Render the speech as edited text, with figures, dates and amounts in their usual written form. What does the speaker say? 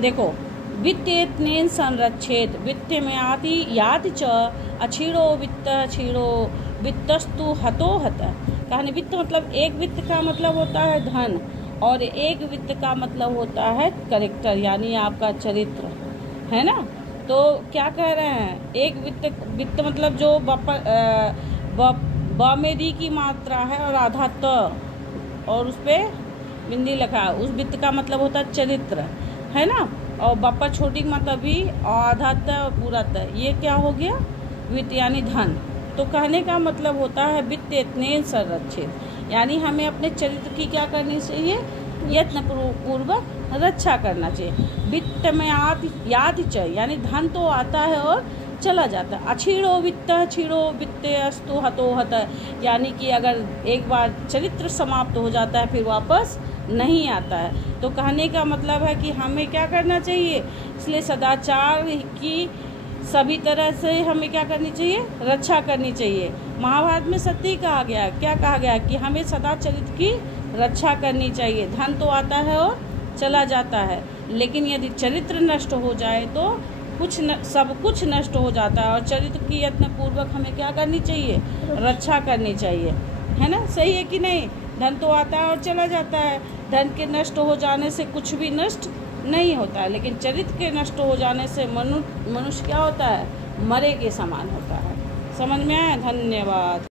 देखो, वित्तेन संरक्षेत वित्त में आती याति च अक्षीणो वित्त क्षीणो वित्तस्तु हतो हत। कहानी वित्त मतलब एक वित्त का मतलब होता है धन, और एक वित्त का मतलब होता है कैरेक्टर, यानी आपका चरित्र, है ना। तो क्या कह रहे हैं, एक वित्त मतलब जो ब में दी की मात्रा है और आधा त और उस पर बिंदी लगा, उस वित्त का मतलब होता है चरित्र, है ना। और बप्पा छोटी मतलब भी आधा त पूरा त, ये क्या हो गया, वित्त यानी धन। तो कहने का मतलब होता है वित्त इतने संरक्षित, यानी हमें अपने चरित्र की क्या करनी चाहिए, यत्न पूर्वक रक्षा करना चाहिए। वित्त में याति च यानी धन तो आता है और चला जाता है। अक्षीणो वित्त क्षीणो वित्ते अस्तु हतो हत, यानी कि अगर एक बार चरित्र समाप्त हो जाता है फिर वापस नहीं आता है। तो कहने का मतलब है कि हमें क्या करना चाहिए, इसलिए सदाचार की सभी तरह से हमें क्या करनी चाहिए, रक्षा करनी चाहिए। महाभारत में सत्य कहा गया, क्या कहा गया कि हमें सदा चरित्र की रक्षा करनी चाहिए। धन तो आता है और चला जाता है, लेकिन यदि चरित्र नष्ट हो जाए तो सब कुछ नष्ट हो जाता है। और चरित्र की यत्न पूर्वक हमें क्या करनी चाहिए, रक्षा करनी चाहिए, है ना। सही है कि नहीं। धन तो आता है और चला जाता है, धन के नष्ट हो जाने से कुछ भी नष्ट नहीं होता है, लेकिन चरित्र के नष्ट हो जाने से मनुष्य क्या होता है, मरे के समान होता है। समझ में आया। धन्यवाद।